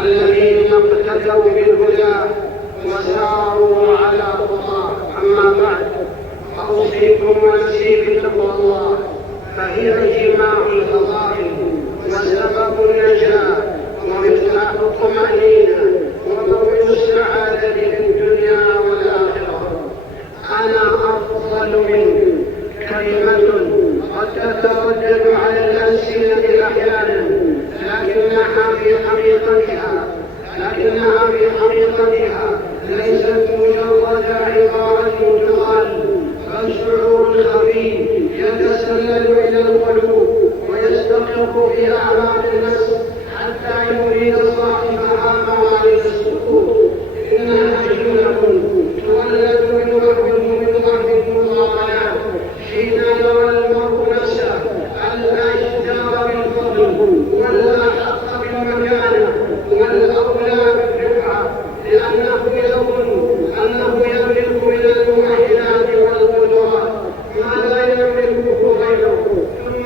الذين اقتدوا بالهدى وساروا على خطاه. أما بعد، أوصيكم ونفسي بتقوى الله، فهي جماع الفضائل وسبب النجاة ومفتاح الطمأنينة وموعد السعادة في الدنيا والآخرة. أنا أفضل منك كلمة قد تتردد على الألسنة أحيانا، لكنها في حقيقتها ليست مجرد عبارة تقال، بل شعور خفي يتسلل إلى القلوب ويستقر في أعماق النفس حتى يريد صاحبها موارد السكوت. إنها جملة تولد من ضعف المضامنات حين يرى المرء نفسه الأجدار بالفضل والأحق بالمكانة والأولى بالرفعة، لأنه يظن أنه يملك من المؤهلات والقدرات ما لا يملكه غيره، ثم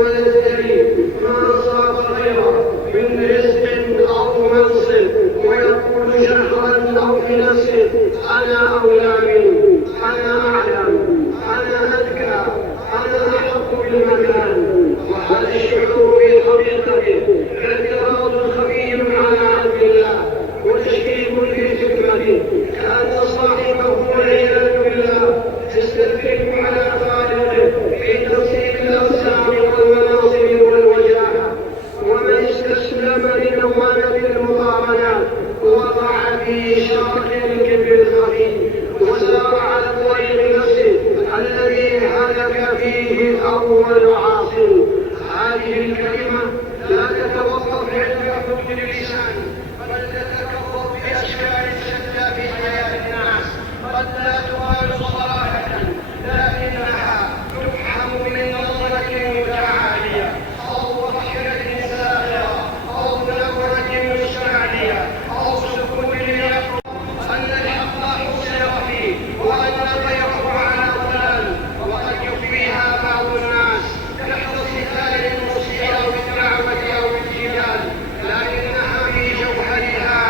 يزدري ما أصاب غيره من رزق أو منصب، ويقول جهرا أو في نفسه: أنا أولى منه، أنا أعلم، أنا أذكى، أنا أحق بالمكان. وهذا الشعور في حقيقته اعتراض خفي على عبد الله وتشكيك في حكمته، كأن صاحبه والعياذ بالله يستدرك على خالقه في تفصيل الأقسام والمناصب والوجاهة. ومن استسلم لنوامة المضامنات وقع في شرك الكبر الخفي وسار على طريق نفسه الذي هلك فيه أول عاصم. هذه الكلمة لا تتوقف عند حكم اللسان، بل تتكرر بأشكال شتى في حياة الناس، قد لا تقال صراحة، لكنها تفهم من نظرة متعالية أو ضحكة ساخرة أو نبرة مستعلية أو سكوت يقول أن الحق حسر فيه وأن غيره على ضلال. وقد يخفيها بعض الناس تحت ستار الموسيقى أو الدعوة أو الجدال، لكنها في جوهرها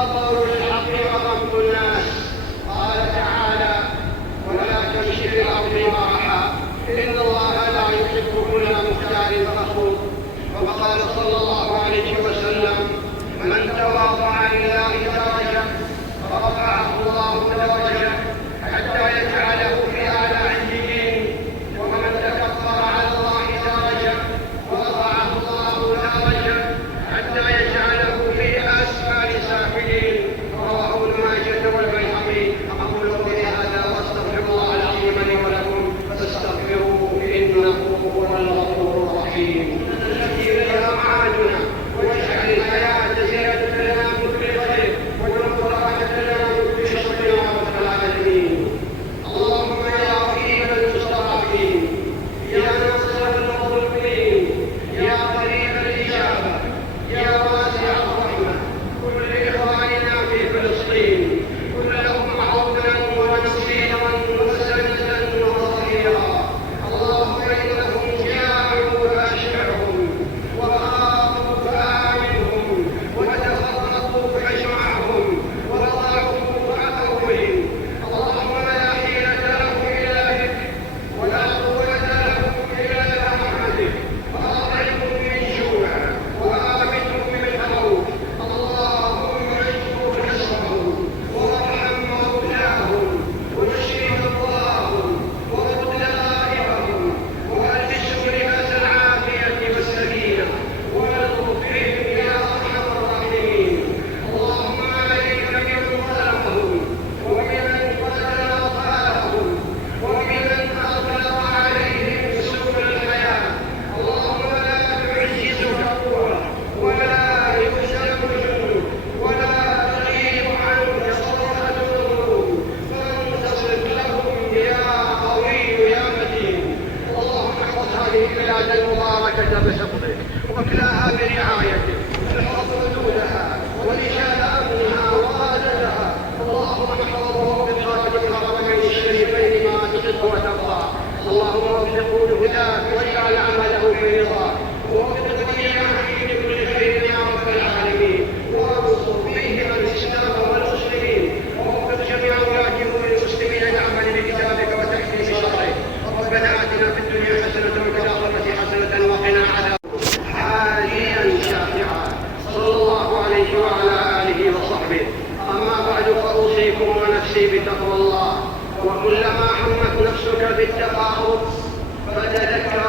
وقول الحق وغمط الناس. قال تعالى: ولا تمشي في الأرض مرحا إن الله لا يحب كل مختال فخور. وقال صلى الله عليه وسلم: من تواضع لله درجة رفعه الله درجة حتى يجعله في أعلى عليين، ومن تكبر على الله درجة ورفعه الله درجة حتى يجعله في أسفل سافلين. رواه ابن ماجه والبيهقي. أقول قولي هذا وأستغفر الله العظيم لي ولكم فاستغفروه إنه هو الغفور الرحيم. التي إليها معادنا، واجعل الحياة زيادة لنا من كل خير والموت راحة لنا من كل شر يا رب العالمين. اللهم يا رحيم المستضعفين، يا ناصر المظلومين، يا قريب الإجابة، يا واسع الرحمة، كن لإخواننا في فلسطين، كن لهم عونا ونصيرا وسندا وظهيرا. اللهم إنهم جاعوا فأشبعهم، وخافوا فآمنهم، وتفرقوا فاجمعهم، وضعفوا فأقوهم. اللهم لا حيلة لهم إلا بك، ولا قوة لهم إلا برحمتك. فأطعمهم من جوع وآمنهم من خوف. اللهم اجبر كسرهم وارحم موتاهم واشف مرضاهم ورد غائبهم وألبسهم لباس العافية والسكينة والطف بهم يا أرحم الراحمين. اللهم عليك بمن ظلمهم وبمن قتل أطفالهم وبمن أغلق عليهم سبل الحياة. اللهم لا تعجزك قوة ولا يهزم جند ولا تغيب عنك صرفة الظلوم، فانتصر لهم يا قوي يا متين. اللهم احفظ هذه البلاد المباركة بحفظك واكلاها برعايتك، احفظ حدودها ورجال أمنها وقادتها. اللهم احفظهم بقرب الحرمين الشريفين ما تحب وترضى. اللهم وفقه لهداك واجعل عمله في رضاك، ووفق جميعهم لكل خير يا رب العالمين، وانصر بهم الإسلام والمسلمين، ووفق جميع ولاة أمور المسلمين للعمل بكتابك وتحكيم شرعك. ربنا آتنا في الدنيا حسنة وفي الآخرة حسنة وقنا عذاب. حاليا شافعا صلى الله عليه وعلى آله وصحبه. أما بعد فأوصيكم ونفسي بتقوى الله، وكلما همت نفسك بالتقارب فتذكر